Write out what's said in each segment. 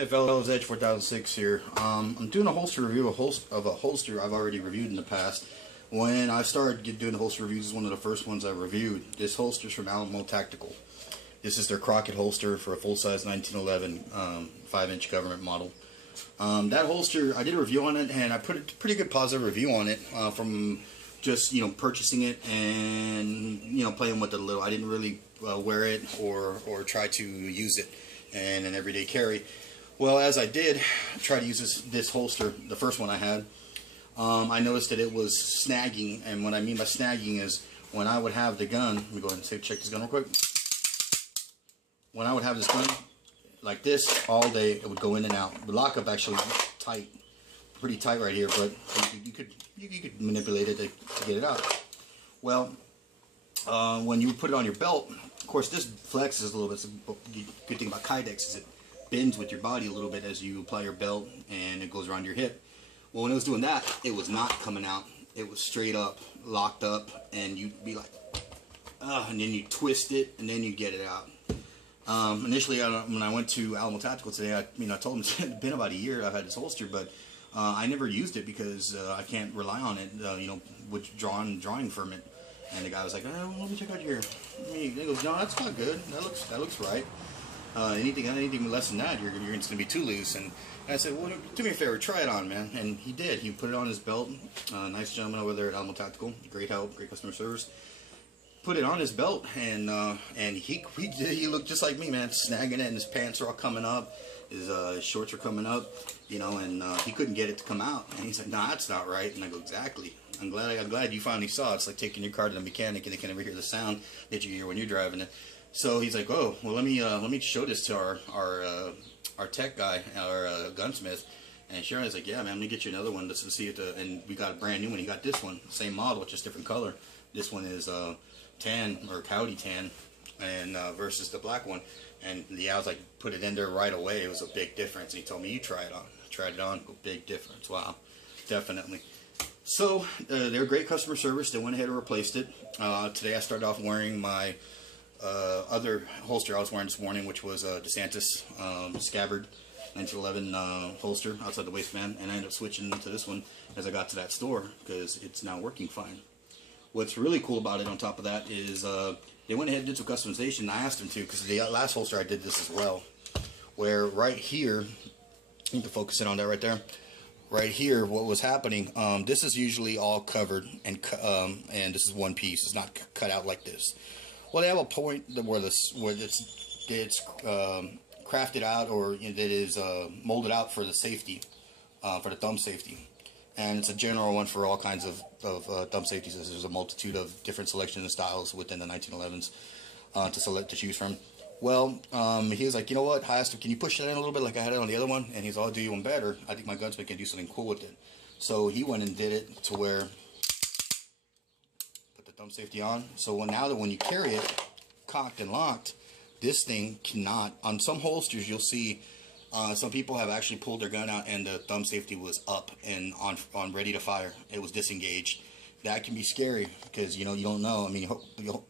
Hey fellows, Edge 4006 here. I'm doing a holster review of a holster I've already reviewed in the past. When I started doing the holster reviews, this is one of the first ones I reviewed. This holster is from Alamo Tactical. This is their Crockett holster for a full-size 1911 5-inch government model. That holster, I did a review on it, and I put a pretty good positive review on it from just purchasing it and playing with it a little. I didn't really wear it or try to use it in an everyday carry. Well, as I did try to use this holster, the first one I had, I noticed that it was snagging. And what I mean by snagging is when I would have the gun, let me go ahead and check this gun real quick. When I would have this gun like this all day, it would go in and out. The lockup actually tight, pretty tight right here, but you could manipulate it to get it out. Well, when you put it on your belt, of course this flexes a little bit. The good thing about Kydex is it bends with your body a little bit as you apply your belt, and it goes around your hip. Well, when it was doing that, it was not coming out. It was straight up, locked up, and you'd be like, and then you twist it, and then you get it out. Initially, when I went to Alamo Tactical today, I told them it's been about a year I've had this holster, but I never used it because I can't rely on it, with drawing from it. And the guy was like, "Oh, let me check out your." He goes, "No, that's not good. That looks right. Anything less than that, you're going to be too loose." And I said, "Well, do me a favor, try it on, man." And he did. He put it on his belt. Nice gentleman over there at Alamo Tactical. Great help, great customer service. Put it on his belt, and he looked just like me, man, snagging it, and his pants are all coming up, his shorts are coming up, and he couldn't get it to come out. And he's like, "Nah, that's not right." And I go, "Exactly. I'm glad you finally saw it. It's like taking your car to the mechanic and they can never hear the sound that you hear when you're driving it." So he's like, "Oh, well, let me show this to our tech guy, our gunsmith." And Sharon is like, "Yeah, man, let me get you another one to see it." And we got a brand new one. He got this one, same model, just different color. This one is tan, or cloudy tan, and versus the black one. And I was like, put it in there right away. It was a big difference. And he told me, "You try it on." I tried it on. Big difference. Wow, definitely. So they're great customer service. They went ahead and replaced it. Today I started off wearing my other holster I was wearing this morning, which was a DeSantis scabbard 1911 holster outside the waistband, and I ended up switching to this one as I got to that store because it's now working fine. What's really cool about it on top of that is they went ahead and did some customization. I asked them to, because the last holster I did this as well, where right here, you need to focus in on that right there. Right here, what was happening, this is usually all covered, and this is one piece. It's not cut out like this. Well, they have a point where it's crafted out, or that is molded out for the safety, for the thumb safety. And it's a general one for all kinds of thumb safeties. There's a multitude of different selections and styles within the 1911s to choose from. Well, he was like, "You know what?" I asked him, "Can you push it in a little bit like I had it on the other one?" And he's, "Oh, I'll do you one better. I think my gunsmith can do something cool with it." So he went and did it to where, put the thumb safety on. So now that when you carry it cocked and locked, this thing cannot. On some holsters, you'll see some people have actually pulled their gun out and the thumb safety was up and on ready to fire. It was disengaged. That can be scary because you don't know. I mean, you're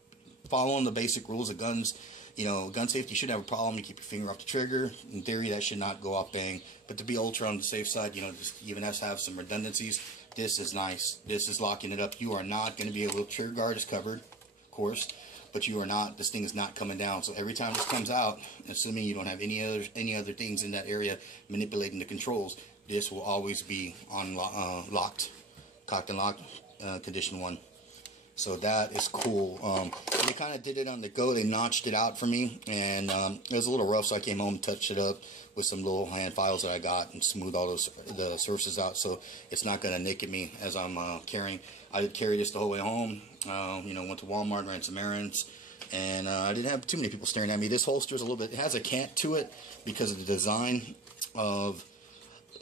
following the basic rules of guns. Gun safety shouldn't have a problem. You keep your finger off the trigger. In theory, that should not go off bang. But to be ultra on the safe side, just even has to have some redundancies. This is nice. This is locking it up. You are not going to be able to. Trigger guard is covered, of course, but you are not. This thing is not coming down. So every time this comes out, assuming you don't have any other things in that area manipulating the controls, this will always be on locked, cocked and locked, condition 1. So that is cool. They kind of did it on the go. They notched it out for me, and it was a little rough, so I came home and touched it up with some little hand files that I got and smoothed all the surfaces out, so it's not going to nick at me as I'm carrying. I did carry this the whole way home. Went to Walmart, ran some errands, and I didn't have too many people staring at me. This holster is a little bit. It has a cant to it because of the design of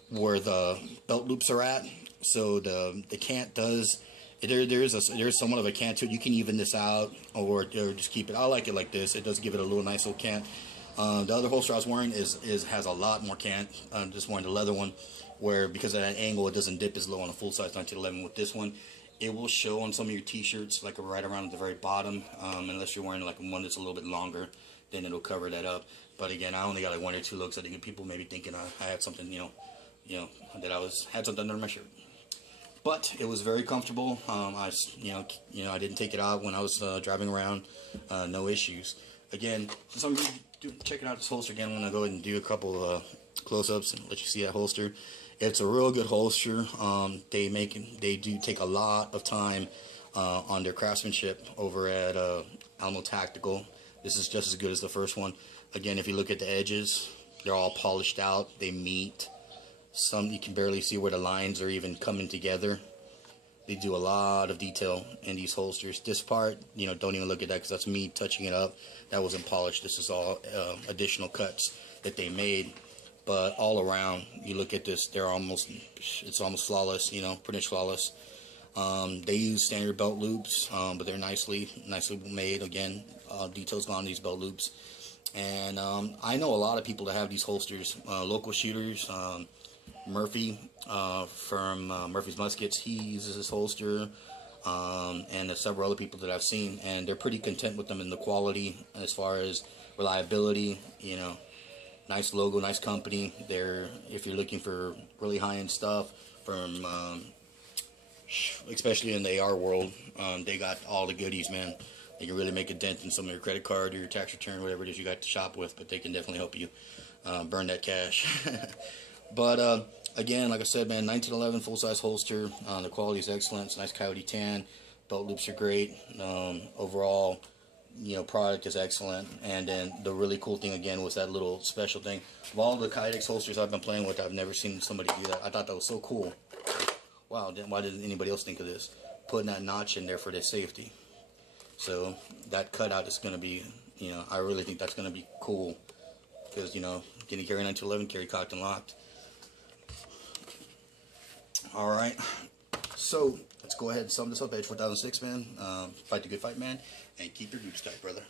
where the belt loops are at. So the cant does. There's somewhat of a cant to it. You can even this out or just keep it. I like it like this. It does give it a little nice little cant. The other holster I was wearing has a lot more cant. I'm just wearing the leather one, where because of that angle it doesn't dip as low on a full size 1911. With this one, it will show on some of your t-shirts, like right around at the very bottom, unless you're wearing like one that's a little bit longer, then it'll cover that up. But again, I only got like 1 or 2 looks. I think people maybe thinking I had something, that I had something under my shirt. But it was very comfortable. I didn't take it out when I was driving around. No issues. Again, since I'm checking out this holster again, I'm gonna go ahead and do a couple close-ups and let you see that holster. It's a real good holster. They do take a lot of time on their craftsmanship over at Alamo Tactical. This is just as good as the first one. Again, if you look at the edges, they're all polished out. They meet. Some you can barely see where the lines are even coming together. They do a lot of detail in these holsters. This part, don't even look at that because that's me touching it up. That wasn't polished. This is all additional cuts that they made. But all around, you look at this, it's almost flawless, pretty much flawless. They use standard belt loops, but they're nicely made. Again, details on these belt loops. And I know a lot of people that have these holsters, local shooters. Murphy from Murphy's Muskets, he uses this holster, and there's several other people that I've seen, and they're pretty content with them in the quality as far as reliability. Nice logo, nice company. If you're looking for really high-end stuff from especially in the AR world, they got all the goodies, man. They can really make a dent in some of your credit card or your tax return, whatever it is you got to shop with, but they can definitely help you burn that cash. But again, like I said, man, 1911 full-size holster. The quality is excellent. It's a nice coyote tan. Belt loops are great. Overall, product is excellent. And then the really cool thing again was that little special thing. Of all the Kydex holsters I've been playing with, I've never seen somebody do that. I thought that was so cool. Wow, why didn't anybody else think of this? Putting that notch in there for their safety. So that cutout is going to be, I really think that's going to be cool. Because, getting carry 1911, carry cocked and locked. Alright, so let's go ahead and sum this up. Edge 4006, man. Fight the good fight, man. And keep your boots tight, brother.